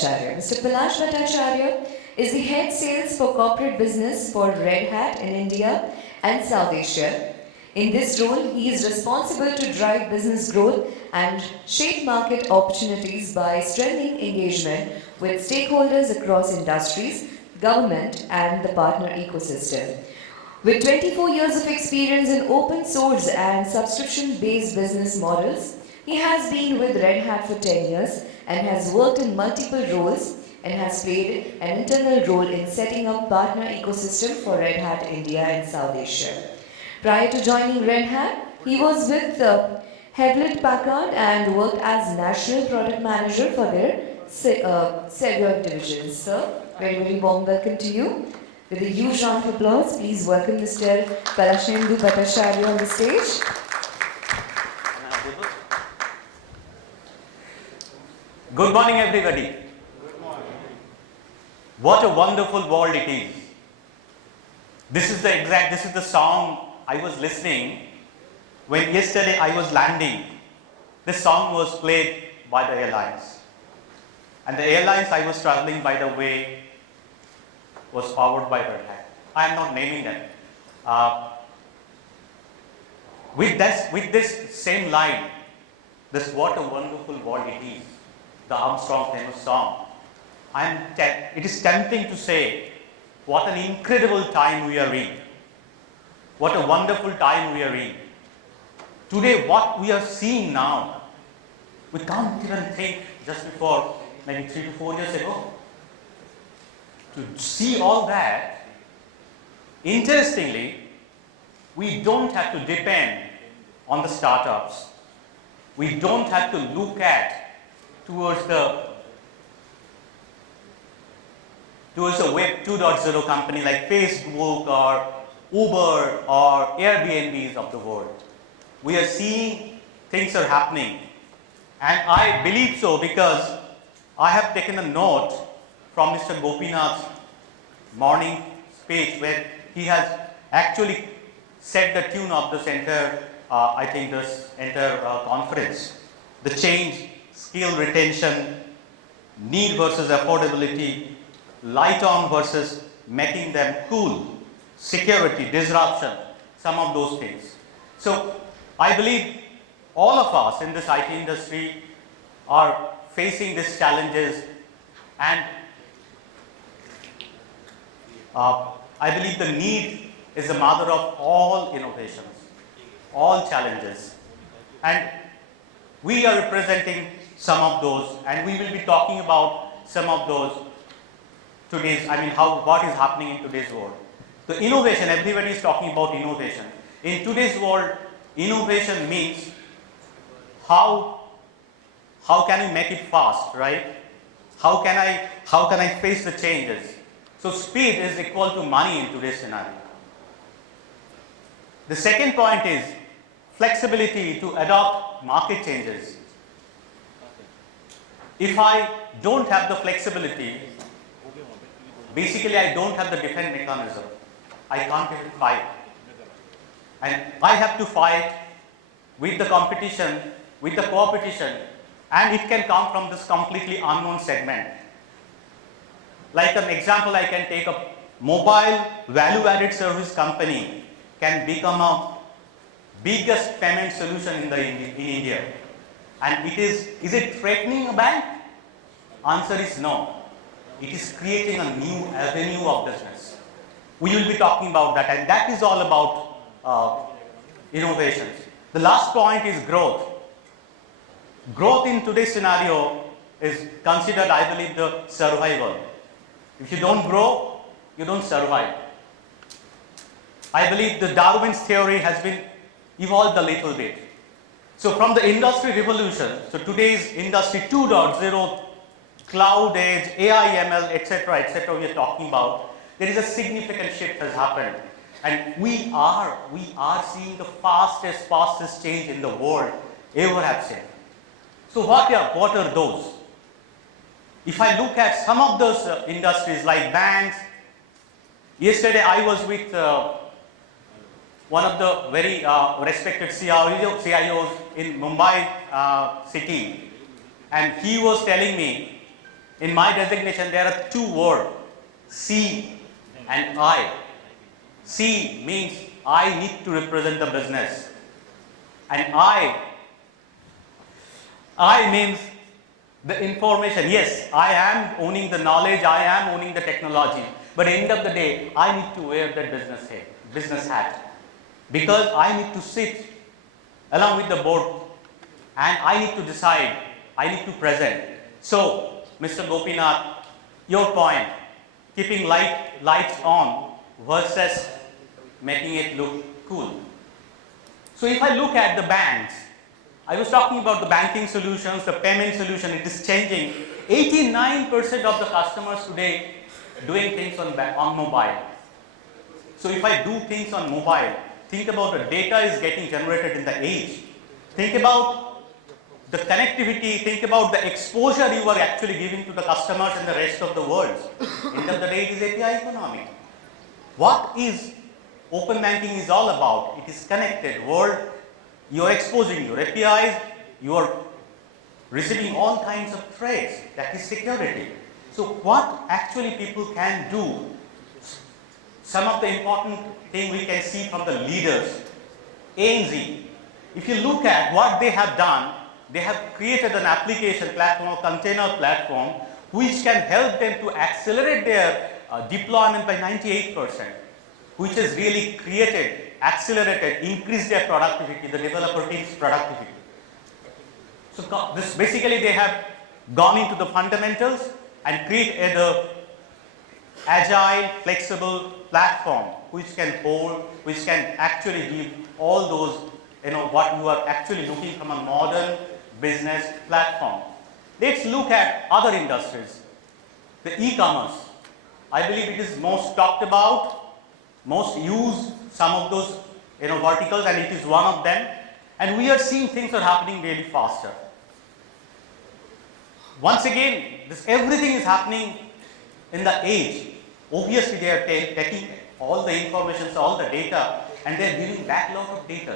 Bhattacharya. Mr. Bhattacharya is the head sales for corporate business for Red Hat in India and South Asia. In this role, he is responsible to drive business growth and shape market opportunities by strengthening engagement with stakeholders across industries, government, and the partner ecosystem. With 24 years of experience in open source and subscription-based business models, he has been with Red Hat for 10 years and has worked in multiple roles and has played an integral role in setting up partner ecosystem for Red Hat India and South Asia. Prior to joining Red Hat, he was with Hewlett Packard and worked as National Product Manager for their CIO division. Sir, very warm welcome to you. With a huge round of applause, please welcome Mr. Palashendu Bhattacharya on the stage. Good morning, everybody. Good morning. What a wonderful world it is. This is the song I was listening when yesterday I was landing. This song was played by the airlines. And the airlines I was traveling, by the way, was powered by Red Hat. I am not naming them. With this same line, this what a wonderful world it is, the Armstrong famous song, it is tempting to say, what an incredible time we are in. What a wonderful time we are in. Today, what we are seeing now, we can't even think just before maybe 3 to 4 years ago. To see all that, interestingly, we don't have to depend on the startups. We don't have to look at towards the Web 2.0 company like Facebook or Uber or Airbnbs of the world. We are seeing things are happening, and I believe so because I have taken a note from Mr. Gopinath's morning speech where he has actually set the tune of this entire, conference. The change, skill retention, need versus affordability, light on versus making them cool, security, disruption, some of those things. So I believe all of us in this IT industry are facing these challenges, and I believe the need is the mother of all innovations, all challenges. And we are representing some of those, and we will be talking about some of those what is happening in today's world. The innovation, everybody is talking about innovation. In today's world, innovation means how can I make it fast, right? How can I face the changes? So speed is equal to money in today's scenario. The second point is flexibility to adopt market changes. If I don't have the flexibility, basically I don't have the defense mechanism. I can't even fight. And I have to fight with the competition, with the competition, and it can come from this completely unknown segment. Like an example, I can take a mobile value-added service company can become a biggest payment solution in India. And is it threatening a bank? Answer is no. It is creating a new avenue of business. We will be talking about that, and that is all about innovations. The last point is growth. Growth in today's scenario is considered, I believe, the survival. If you don't grow, you don't survive. I believe the Darwin's theory has been evolved a little bit. So from the industry revolution, so today's industry 2.0, cloud edge, AI, ML, etc., we are talking about, there is a significant shift has happened. And we are seeing the fastest change in the world ever have seen. So what are those? If I look at some of those industries like banks, yesterday I was with one of the very respected CIOs in Mumbai city, and he was telling me in my designation there are two words, C and I. C means I need to represent the business, and I means the information. Yes, I am owning the knowledge, I am owning the technology, but at the end of the day, I need to wear that business hat, because I need to sit along with the board and I need to decide, I need to present. So, Mr. Gopinath, your point, keeping lights on versus making it look cool. So if I look at the banks, I was talking about the banking solutions, the payment solution, it is changing. 89% of the customers today doing things on mobile. So if I do things on mobile, think about the data is getting generated in the age. Think about the connectivity, think about the exposure you are actually giving to the customers and the rest of the world. End of the day, it is API economy. What is open banking is all about? It is connected world. You are exposing your APIs, you are receiving all kinds of threats, that is security. So what actually people can do, some of the important thing we can see from the leaders, ANZ, if you look at what they have done, they have created an application platform, a container platform, which can help them to accelerate their deployment by 98%, which has really created, accelerated, increased their productivity, the developer team's productivity. So this basically they have gone into the fundamentals and created a agile, flexible platform which can hold, which can actually give all those, what you are actually looking from a modern business platform. Let's look at other industries. The e-commerce. I believe it is most talked about, most used, some of those verticals, and it is one of them. And we are seeing things are happening really faster. Once again, everything is happening in the age. Obviously, they are taking all the information, all the data, and they are giving backlog of data.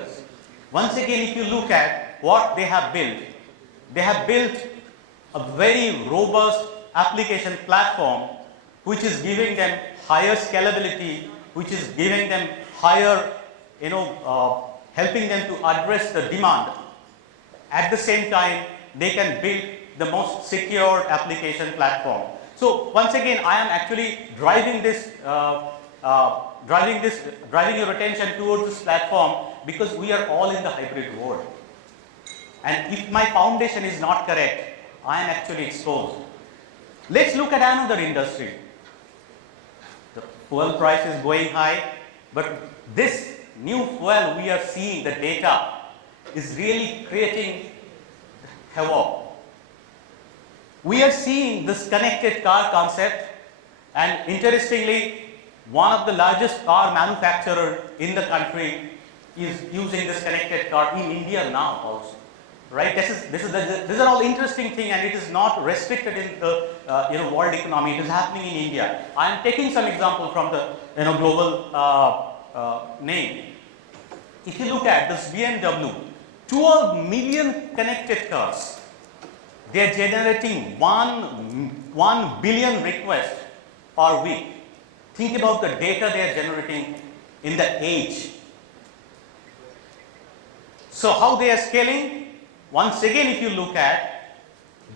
Once again, if you look at what they have built a very robust application platform which is giving them higher scalability, which is giving them higher, helping them to address the demand. At the same time, they can build the most secure application platform. So once again, I am actually driving your attention towards this platform because we are all in the hybrid world. And if my foundation is not correct, I am actually exposed. Let's look at another industry. The fuel price is going high, but this new fuel we are seeing, the data is really creating havoc. We are seeing this connected car concept, and interestingly, one of the largest car manufacturers in the country is using this connected car in India now also. Right? These are all interesting things, and it is not restricted in the world economy. It is happening in India. I am taking some example from the global name. If you look at this BMW, 12 million connected cars. They are generating 1 billion requests per week. Think about the data they are generating in the age. So how they are scaling? Once again, if you look at,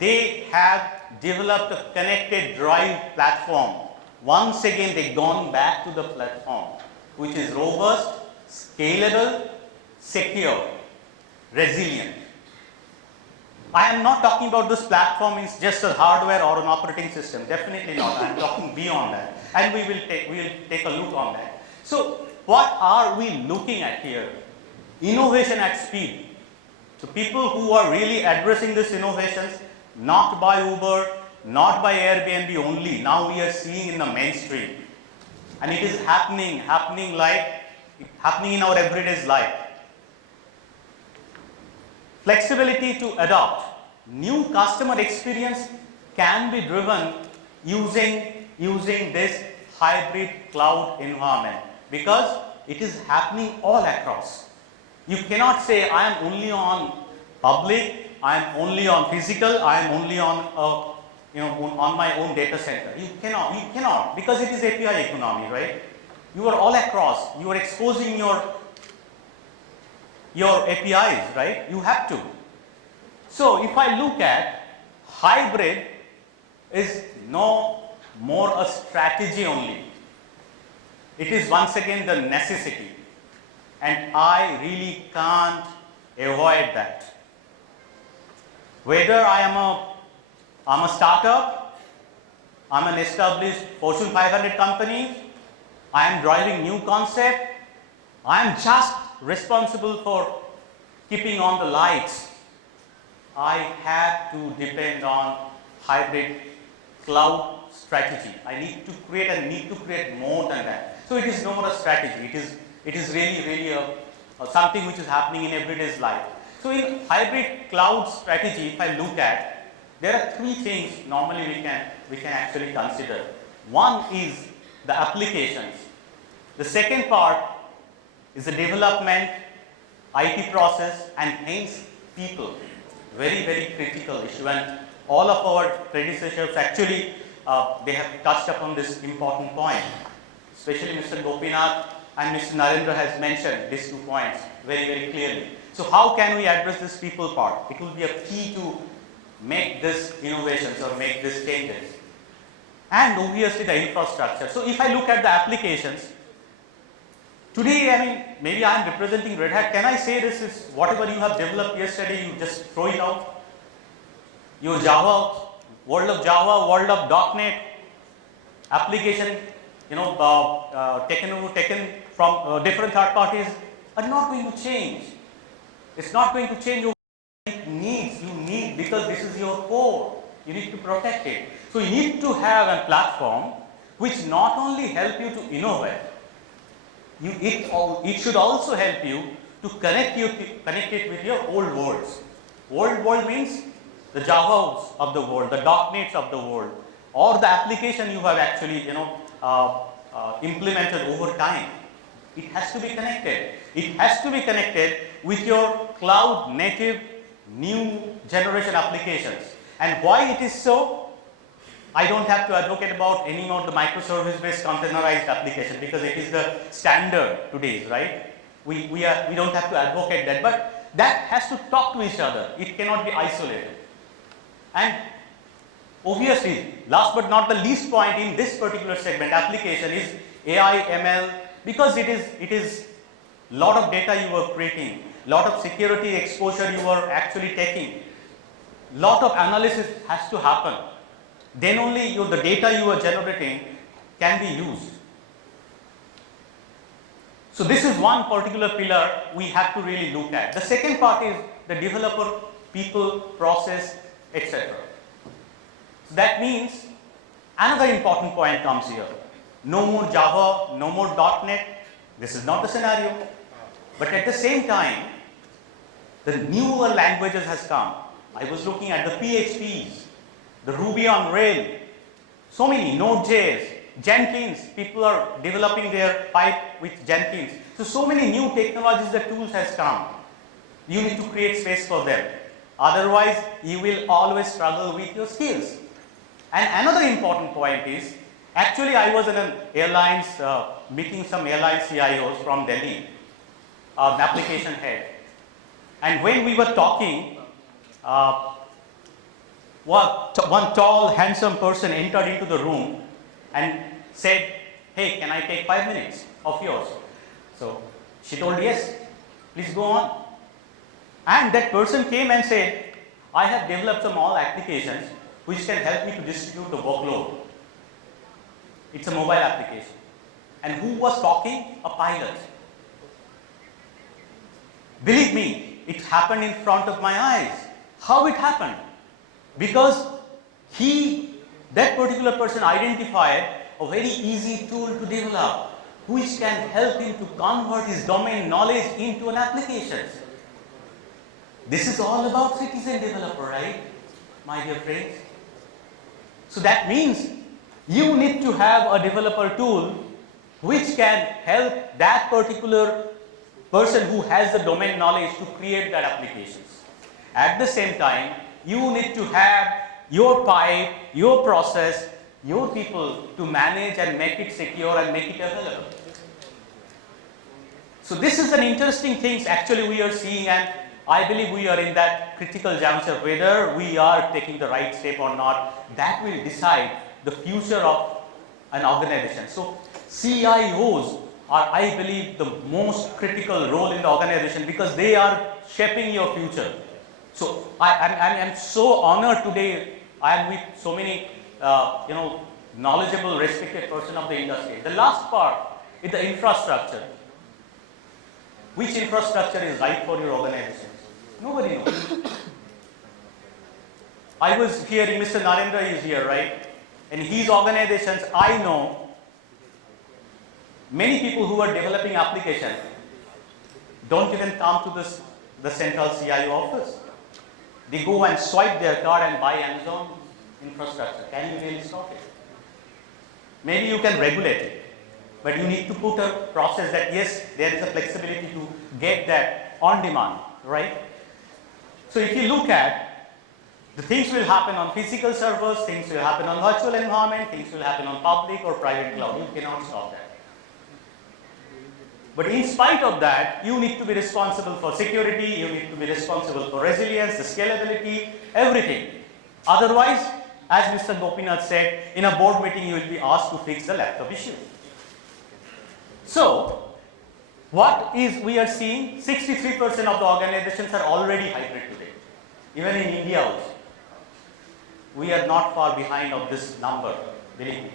they have developed a connected drive platform. Once again, they've gone back to the platform, which is robust, scalable, secure, resilient. I am not talking about this platform is just a hardware or an operating system. Definitely not. I am talking beyond that, and we will take a look on that. So, what are we looking at here? Innovation at speed. So, people who are really addressing these innovations, not by Uber, not by Airbnb only. Now we are seeing in the mainstream, and it is happening in our everyday life. Flexibility to adopt. New customer experience can be driven using this hybrid cloud environment because it is happening all across. You cannot say I am only on public, I am only on physical, I am only on on my own data center. You cannot, because it is API economy, right? You are all across, you are exposing your APIs, right? You have to. So if I look at hybrid is no more a strategy only. It is once again the necessity, and I really can't avoid that. Whether I'm a startup, I'm an established Fortune 500 company, I am driving new concept, I am just responsible for keeping on the lights, I have to depend on hybrid cloud strategy. I need to create more than that. So it is no more a strategy. It is really a something which is happening in everyday's life. So in hybrid cloud strategy, if I look at, there are three things normally we can actually consider. One is the applications. The second part is the development, IT process, and hence people. Very critical issue, and all of our predecessors actually they have touched upon this important point. Especially Mr. Gopinath and Mr. Narendra has mentioned these 2 points very clearly. So how can we address this people part? It will be a key to make this innovations or make these changes. And obviously the infrastructure. So if I look at the applications, today, I mean, maybe I am representing Red Hat. Can I say this is whatever you have developed yesterday, you just throw it out? Your Java, world of Java, world of .NET, application, taken from different third parties are not going to change. It's not going to change. You need, because this is your core. You need to protect it. So you need to have a platform which not only help you to innovate, it should also help you to connect it with your old worlds. Old world means the Javas of the world, the .NETs of the world, or the application you have actually implemented over time. It has to be connected. It has to be connected with your cloud native new generation applications. And why it is so? I don't have to advocate about any more the microservice based containerized application, because it is the standard today, right? We don't have to advocate that, but that has to talk to each other. It cannot be isolated. And obviously, last but not the least point in this particular segment, application, is AI, ML, because it is lot of data you are creating, lot of security exposure you are actually taking, lot of analysis has to happen. Then only the data you are generating can be used. So this is one particular pillar we have to really look at. The second part is the developer, people, process, etc. So that means another important point comes here. No more Java, no more .NET. This is not the scenario. But at the same time, the newer languages has come. I was looking at the PHPs, the Ruby on Rails, so many, Node.js, Jenkins, people are developing their pipe with Jenkins. So many new technologies, the tools has come. You need to create space for them. Otherwise, you will always struggle with your skills. And another important point is, actually I was in an airlines, meeting some airline CIOs from Delhi, an application head. And when we were talking, one tall, handsome person entered into the room and said, "Hey, can I take 5 minutes of yours?" So she told, "Yes, please go on." And that person came and said, "I have developed some all applications which can help me to distribute the workload." It's a mobile application. And who was talking? A pilot. Believe me, it happened in front of my eyes. How it happened? Because that particular person identified a very easy tool to develop, which can help him to convert his domain knowledge into an application. This is all about citizen developer, right, my dear friends? So that means you need to have a developer tool which can help that particular person who has the domain knowledge to create that applications. At the same time, you need to have your pipe, your process, your people to manage and make it secure and make it available. So this is an interesting thing actually we are seeing, and I believe we are in that critical juncture whether we are taking the right step or not. That will decide the future of an organization. So CIOs are, I believe, the most critical role in the organization because they are shaping your future. So I am so honored today. I am with so many knowledgeable, respected person of the industry. The last part is the infrastructure. Which infrastructure is right for your organization? Nobody knows. I was hearing Mr. Narendra is here, right? In his organizations, I know many people who are developing applications don't even come to the central CIO office. They go and swipe their card and buy Amazon infrastructure. Can you really stop it? Maybe you can regulate it, but you need to put a process that yes, there is a flexibility to get that on demand, right? So if you look at the things will happen on physical servers, things will happen on virtual environment, things will happen on public or private cloud. You cannot stop that. But in spite of that, you need to be responsible for security, you need to be responsible for resilience, the scalability, everything. Otherwise, as Mr. Gopinath said, in a board meeting you will be asked to fix the laptop issue. So, what is we are seeing? 63% of the organizations are already hybrid today. Even in India also. We are not far behind of this number, believe me.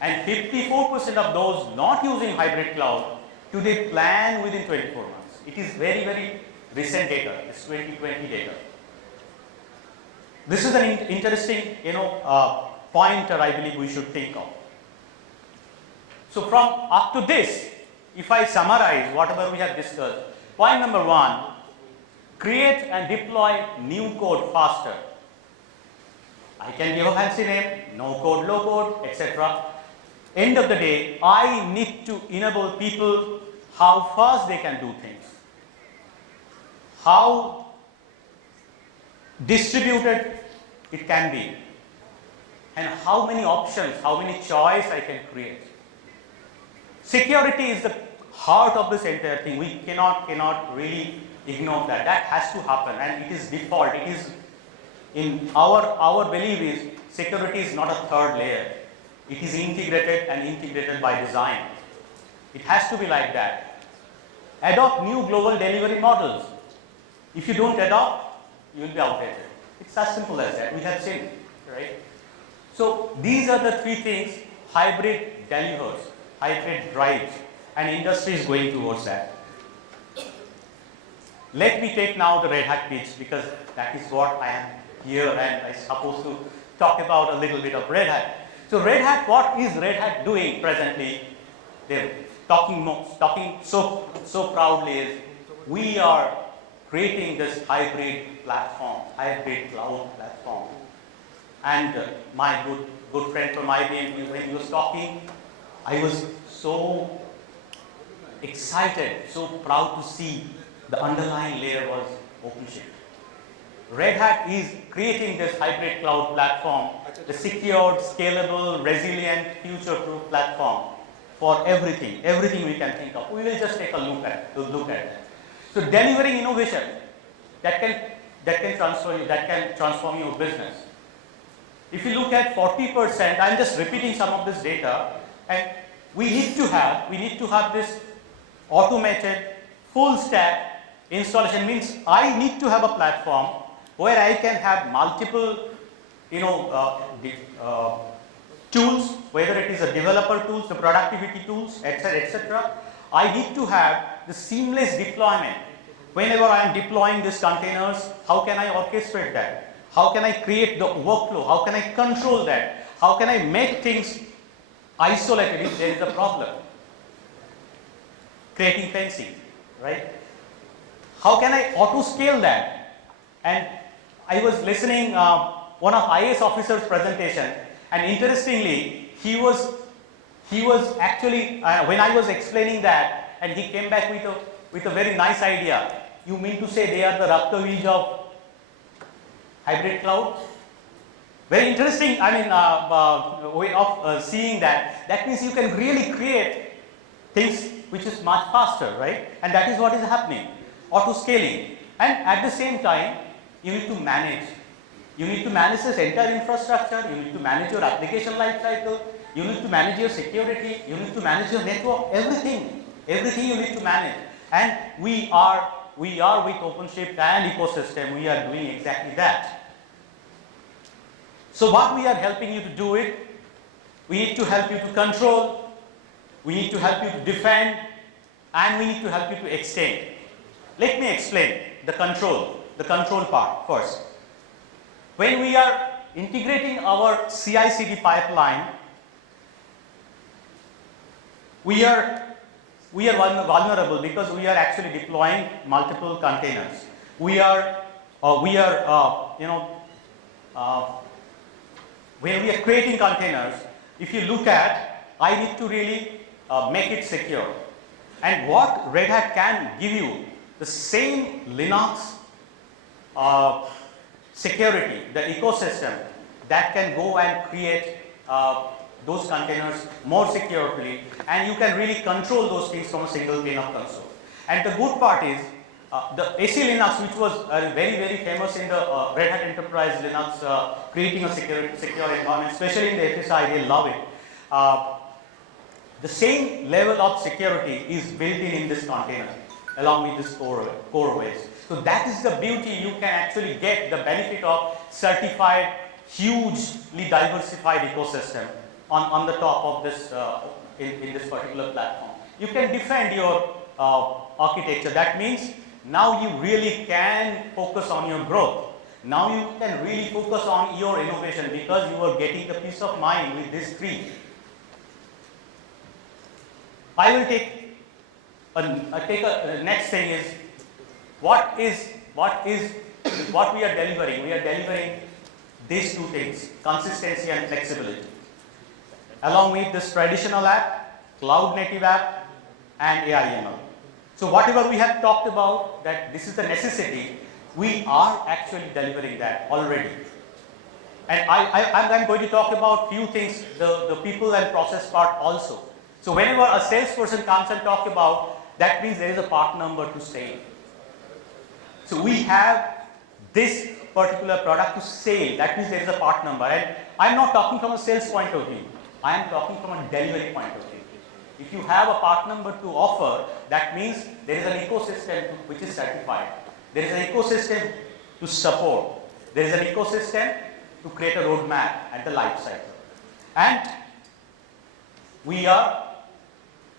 And 54% of those not using hybrid cloud today plan within 24 months. It is very, very recent data. It's 2020 data. This is an interesting, pointer I believe we should think of. So from up to this, if I summarize whatever we have discussed, point number 1, create and deploy new code faster. I can give a fancy name, no code, low code, etc. End of the day, I need to enable people how fast they can do things, how distributed it can be, and how many options, how many choice I can create. Security is the heart of this entire thing. We cannot really ignore that. That has to happen, and it is default. It is in our belief is security is not a third layer. It is integrated and integrated by design. It has to be like that. Adopt new global delivery models. If you don't adopt, you will be outdated. It's as simple as that. We have seen it, right? So these are the 3 things hybrid delivers, hybrid drives, and industry is going towards that. Let me take now the Red Hat pitch because that is what I am here and I'm supposed to talk about a little bit of Red Hat. So Red Hat, what is Red Hat doing presently? They're talking so proudly is we are creating this hybrid platform, hybrid cloud platform. And my good friend from IBM, when he was talking, I was so excited, so proud to see the underlying layer was OpenShift. Red Hat is creating this hybrid cloud platform, the secured, scalable, resilient, future-proof platform for everything we can think of. We will just take a look at that. So delivering innovation that can transform your business. If you look at 40%, I'm just repeating some of this data, and we need to have this automated full stack installation. Means I need to have a platform where I can have multiple tools, whether it is a developer tools, the productivity tools, etc. I need to have the seamless deployment. Whenever I am deploying these containers, how can I orchestrate that? How can I create the workflow? How can I control that? How can I make things isolated if there is a problem? Creating fencing, right? How can I auto scale that? And I was listening one of IAS officer's presentation, and interestingly, he was actually when I was explaining that, and he came back with a very nice idea. You mean to say they are the Raktaveej of hybrid cloud? Very interesting, way of seeing that. That means you can really create things which is much faster, right? And that is what is happening. Auto scaling. And at the same time, you need to manage. You need to manage this entire infrastructure. You need to manage your application life cycle. You need to manage your security. You need to manage your network. Everything. Everything you need to manage. And we are with OpenShift and ecosystem. We are doing exactly that. So what we are helping you to do it, we need to help you to control, we need to help you to defend, and we need to help you to extend. Let me explain the control part first. When we are integrating our CI/CD pipeline, we are vulnerable because we are actually deploying multiple containers. When we are creating containers, if you look at, I need to really make it secure. And what Red Hat can give you, the same Linux security, the ecosystem that can go and create those containers more securely, and you can really control those things from a single pane of console. And the good part is, the AC Linux, which was very, very famous in the Red Hat Enterprise Linux, creating a secure environment, especially in the FSI, they love it. The same level of security is built in this container, along with this core OS. So that is the beauty. You can actually get the benefit of certified, hugely diversified ecosystem on the top of this, in this particular platform. You can defend your architecture. That means now you really can focus on your growth. Now you can really focus on your innovation because you are getting the peace of mind with this tree. I will take a next thing is what we are delivering. We are delivering these two things, consistency and flexibility, along with this traditional app, cloud native app, and AI/ML. So whatever we have talked about, that this is the necessity, we are actually delivering that already. And I'm going to talk about few things, the people and process part also. So whenever a salesperson comes and talk about, that means there is a part number to sale. So we have this particular product to sell, that means there is a part number. And I'm not talking from a sales point of view, I am talking from a delivery point of view. If you have a part number to offer, that means there is an ecosystem which is certified. There is an ecosystem to support. There is an ecosystem to create a roadmap and the life cycle. And we are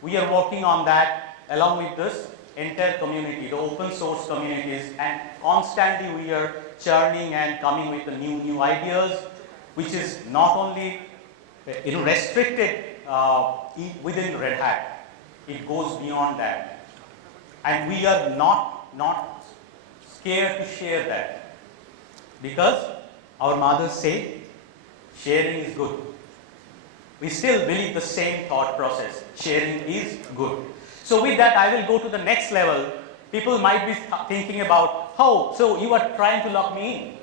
working on that along with this entire community, the open source communities, and constantly we are churning and coming with the new ideas, which is not only restricted within Red Hat. It goes beyond that. And we are not scared to share that, because our mothers say sharing is good. We still believe the same thought process. Sharing is good. So with that, I will go to the next level. People might be thinking about, oh, so you are trying to lock me in.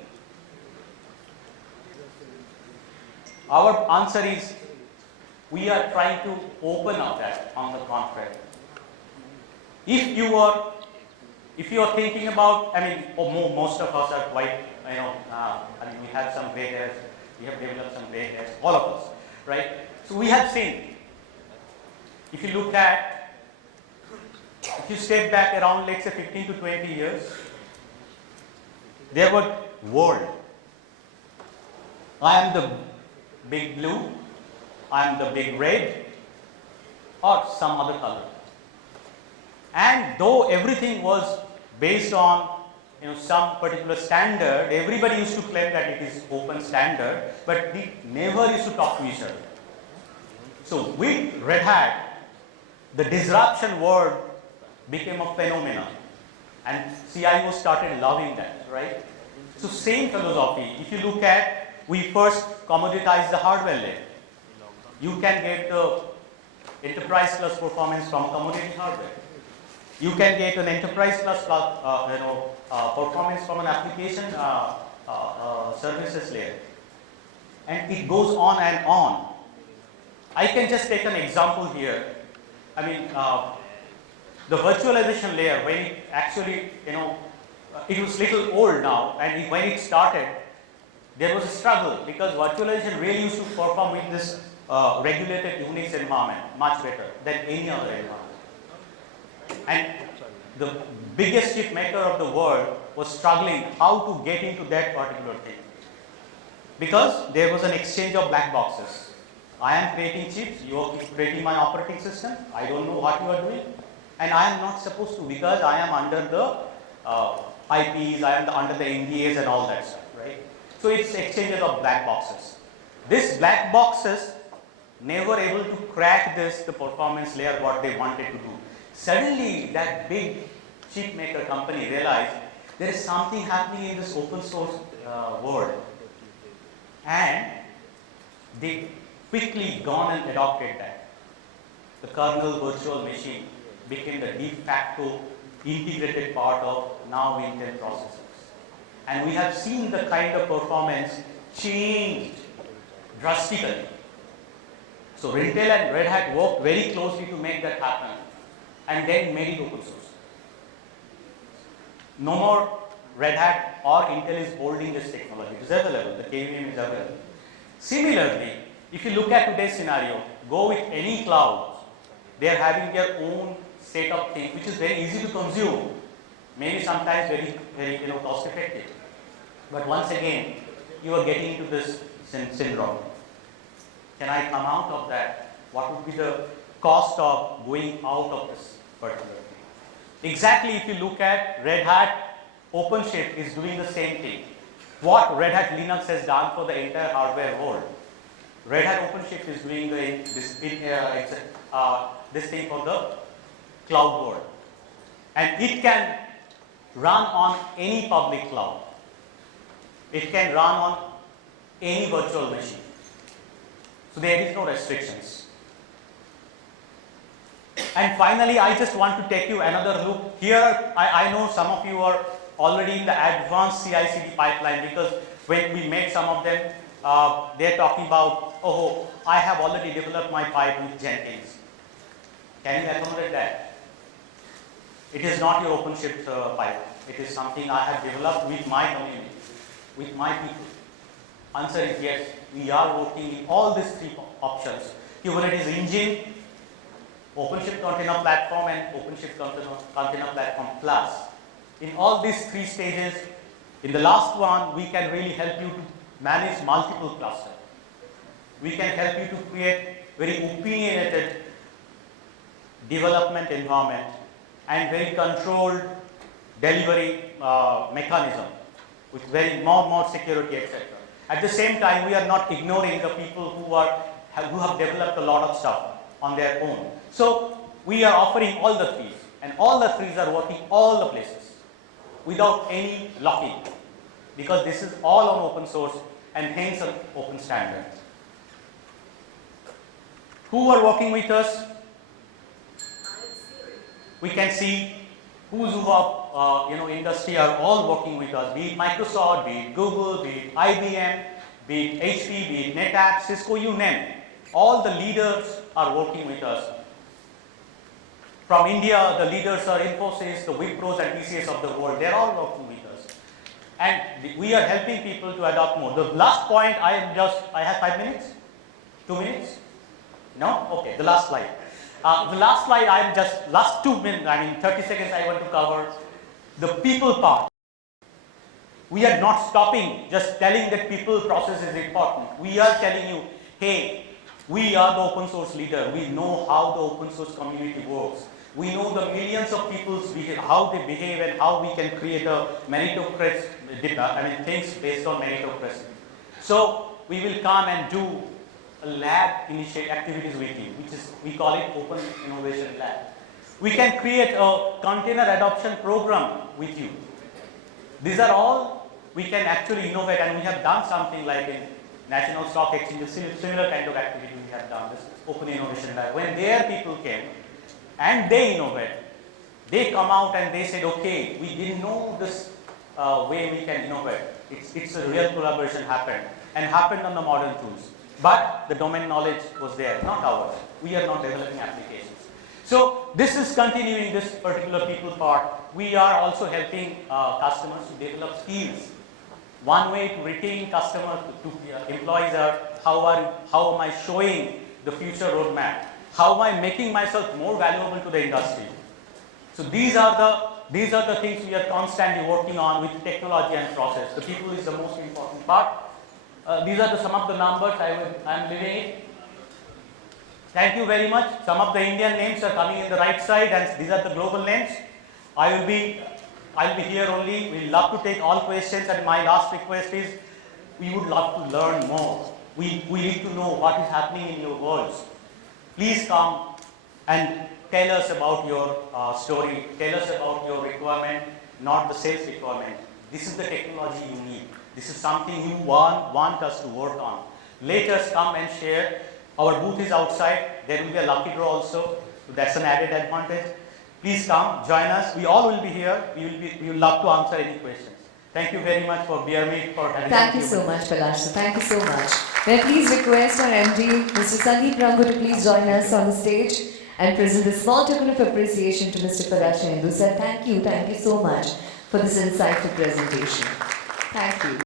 Our answer is, we are trying to open up that on the contrary. If you are thinking about, most of us are quite, we have some gray hairs, we have developed some gray hairs, all of us, right? So we have seen, if you step back around, let's say 15 to 20 years, there were world. I am the big blue, I am the big red, or some other color. And though everything was based on some particular standard, everybody used to claim that it is open standard, but we never used to talk to each other. So with Red Hat, the disruption word became a phenomenon, and CIO started loving that, right? So same philosophy. If you look at, we first commoditized the hardware layer. You can get the enterprise class performance from commodity hardware. You can get an enterprise class performance from an application services layer. and it goes on and on. I can just take an example here. I mean, the virtualization layer, when it actually, it was little old now, and when it started, there was a struggle because virtualization really used to perform in this regulated Unix environment much better than any other environment. And the biggest chip maker of the world was struggling how to get into that particular thing. Because there was an exchange of black boxes. I am creating chips, you are creating my operating system, I don't know what you are doing, and I am not supposed to because I am under the IPs, I am under the NDAs and all that stuff, right? So it's exchanges of black boxes. These black boxes never able to crack the performance layer what they wanted to do. Suddenly that big chip maker company realized there is something happening in this open source world, and they quickly gone and adopted that. The kernel virtual machine became the de facto integrated part of now Intel processors. And we have seen the kind of performance changed drastically. So Intel and Red Hat worked very closely to make that happen and then made it open source. No more Red Hat or Intel is holding this technology. It is available, the KVM is available. Similarly, if you look at today's scenario, go with any cloud, they are having their own set of things which is very easy to consume, maybe sometimes very cost effective. But once again, you are getting into this syndrome. Can I come out of that? What would be the cost of going out of this particular thing? Exactly, if you look at Red Hat OpenShift is doing the same thing. What Red Hat Linux has done for the entire hardware world, Red Hat OpenShift is doing this thing for the cloud world. And it can run on any public cloud. It can run on any virtual machine. So there is no restrictions. And finally, I just want to take you another look. Here, I know some of you are already in the advanced CI/CD pipeline because when we met some of them, they are talking about, oh, I have already developed my pipe with Jenkins. Can you accommodate that? It is not your OpenShift pipe. It is something I have developed with my community, with my people. Answer is yes. We are working in all these three options. Kubernetes engine, OpenShift Container Platform and OpenShift Container Platform Plus. In all these three stages, in the last one, we can really help you to manage multiple clusters. We can help you to create very opinionated development environment and very controlled delivery mechanism with very more security, etc. At the same time, we are not ignoring the people who have developed a lot of stuff on their own. So we are offering all the threes, and all the threes are working all the places without any locking, because this is all on open source and hence an open standard. Who are working with us? We can see who's who of industry are all working with us, be it Microsoft, be it Google, be it IBM, be it HP, be it NetApp, Cisco, you name it. All the leaders are working with us. From India, the leaders are Infosys, the Wipros and TCS of the world. They're all working with us. And we are helping people to adopt more. The last point, I have 5 minutes? 2 minutes? No? Okay, the last slide. The last slide, last 2 minutes, 30 seconds I want to cover the people part. We are not stopping just telling that people process is important. We are telling you, hey, we are the open source leader. We know how the open source community works. We know the millions of people, how they behave and how we can create a meritocracy, things based on meritocracy. So we will come and do a lab initiate activities with you, we call it Open Innovation Lab. We can create a container adoption program with you. These are all we can actually innovate, and we have done something like in National Stock Exchange, similar kind of activity we have done, this Open Innovation Lab. When their people came and they innovate, they come out and they said, okay, we didn't know this way we can innovate. It's a real collaboration happened. and happened on the modern tools. But the domain knowledge was there, not ours. We are not developing applications. So this is continuing this particular people part. We are also helping customers to develop skills. One way to retain customers, to employees are how am I showing the future roadmap? How am I making myself more valuable to the industry? So these are the things we are constantly working on with technology and process. The people is the most important part. These are some of the numbers I am living in. Thank you very much. Some of the Indian names are coming in the right side, and these are the global names. I'll be here only. We love to take all questions, and my last request is, we would love to learn more. We need to know what is happening in your worlds. Please come and tell us about your story. Tell us about your requirement, not the sales requirement. This is the technology you need. This is something you want us to work on. Let us come and share. Our booth is outside. There will be a lucky draw also. So that's an added advantage. Please come, join us. We all will be here. We will love to answer any questions. Thank you very much for being me for having me. Thank you so much, Palash. Thank you so much. May I please request our MD, Mr. Sandeep Rangu, to please join us on the stage and present a small token of appreciation to Mr. Palashendu. Sir, thank you so much for this insightful presentation. Thank you.